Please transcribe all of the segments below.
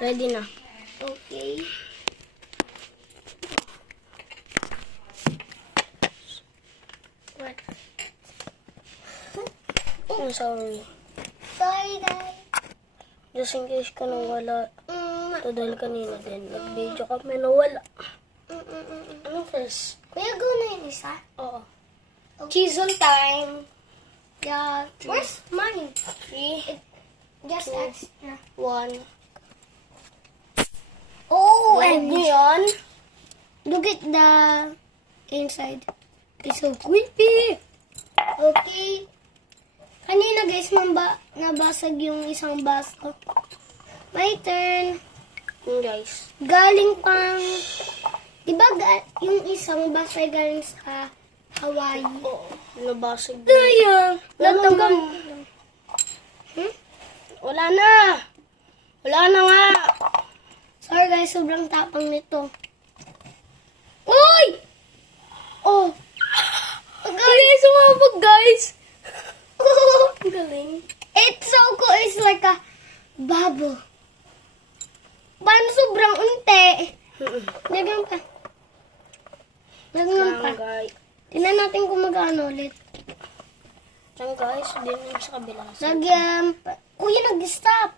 Ready na. Okay. What? I'm sorry. Sorry, guys. Just in case ka nawala. Ito dahil kanina din. Nag-video kami nawala. Anong first? Kuya, go na yung isa. Oo. Chisel time. Yeah. Where's mine? 3, Just Two. extra. 1. Oh, And and yun. look at the inside. It's so creepy. Okay. Kanina guys, nabasag yung isang baso. My turn. Guys. Galing pang... Diba yung isang baso ay galing sa Hawaii? Oo. Nabasag. Sayang. Natanggal. Wala na. Wala na nga. Sorry guys, sobrang tapang nito. Uy! Oh! Guys, sumabog guys. Ang galing. It's so cool. It's like a bubble. Paano sobrang unti? Lagyan pa. Lagyan pa. Yan guys. Tingnan natin kung magkano ulit. Yan guys. Din yung sa kabila. Lagyan pa. Kuya, nag-stop.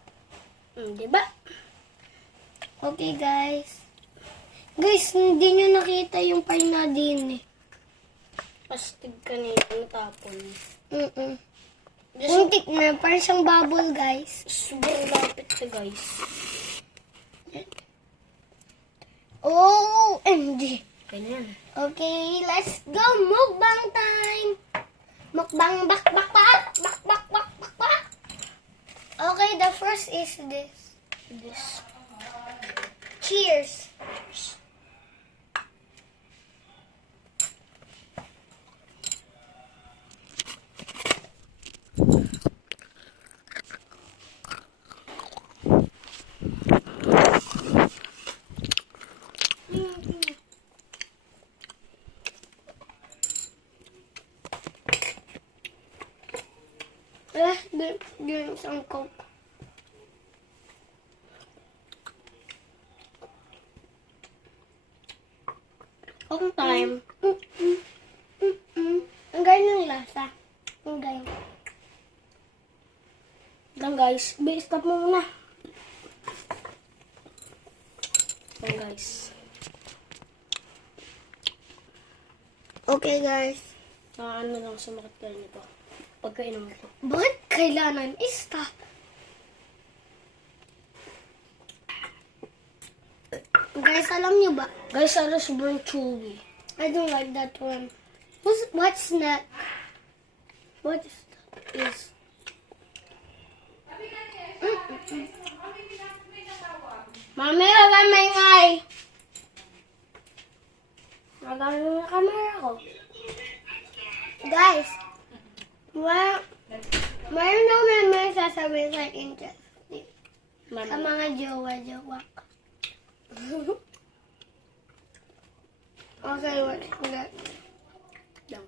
Diba? Okay, guys. Guys, hindi nyo nakita yung paina din eh. Pastig kanina natapon. Muntik na. Parang siyang bubble, guys. Sobrang lapit siya guys. Oh, MG. Ganyan. Okay, let's go. Mukbang time. Mukbang bak bak bak. Bak bak bak bak bak. Okay, the first is this. This. Cheers. Doon isang Coke. On time. Ang galing ng lasa. Ang galing. Lang guys. Stop mo muna. Yan guys. Okay, guys. Ano lang sumakit ka nito. Pagkainom ko. Bakit kailangan i-stop? Guys, alam niyo ba? Guys, ano sobrang chewy. I don't like that one. What's that? What is that? Is Mami, wag kang maingay. Magano na camera ko. guys, well, mayroon naman may sasabihin sa interesting. Sa Mami. mga jowa-jowa. Okay, what's that? Lang.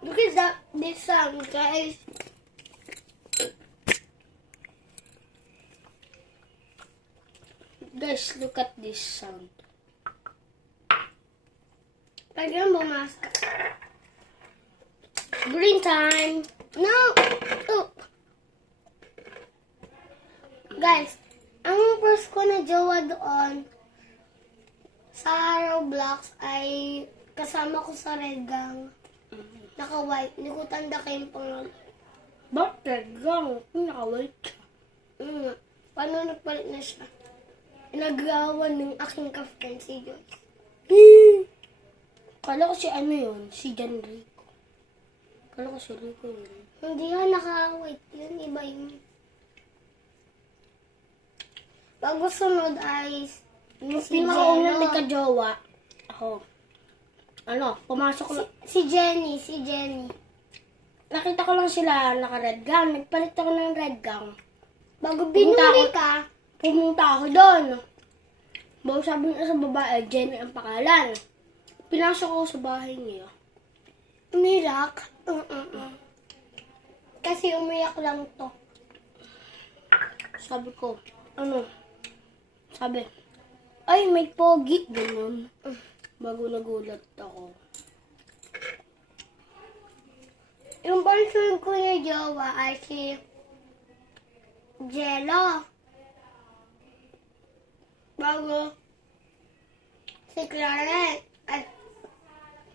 Look at that, this sound, guys. Guys, look at this sound. Pwede lang bumasa. Green time. No! Oh. Guys, ang first ko na jowa doon sa Roblox ay kasama ko sa Red Gang. Naka-white. Hindi ko tanda kayong pangalan. Bakit? Gang. Naka-white. Paano nagpalit na siya? Nagawan ng aking ka-friend si Joyce. Kala ko si ano yun? Si John Rico. Kala ko si Rico yun. Hindi yan, naka-white yun. Iba yun. Bago sunod ay Yung si pinakaunang Jello. may kajowa. Ako. Ano, pumasok ko. Si Jenny. Nakita ko lang sila naka-red gown. Nagpalit ako ng red gown. Bago Pumunta binuli ako- ka, Pumunta ako doon. Bago sabi niya sa babae, Jenny ang pakalan. Pinasok ako sa bahay niya. nirak. Kasi umiyak lang to. Sabi ko, ano? Sabi, ay, may pogi. Ganun. Bago nagulat ako. Yung boyfriend ko na jowa ay si Jello. Bago si Clarence. Ay,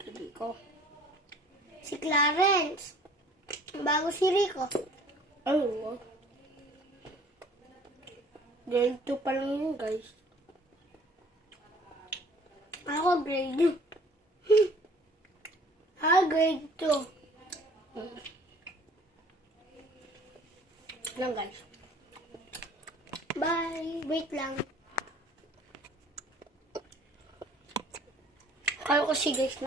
Sabi ko, si Clarence. Bago si Rico. ay, wag. Grade 2 pa lang yun, guys. Ako grade 2. Grade 2. Lang, guys. Bye. Wait lang. Kaya kasi, guys,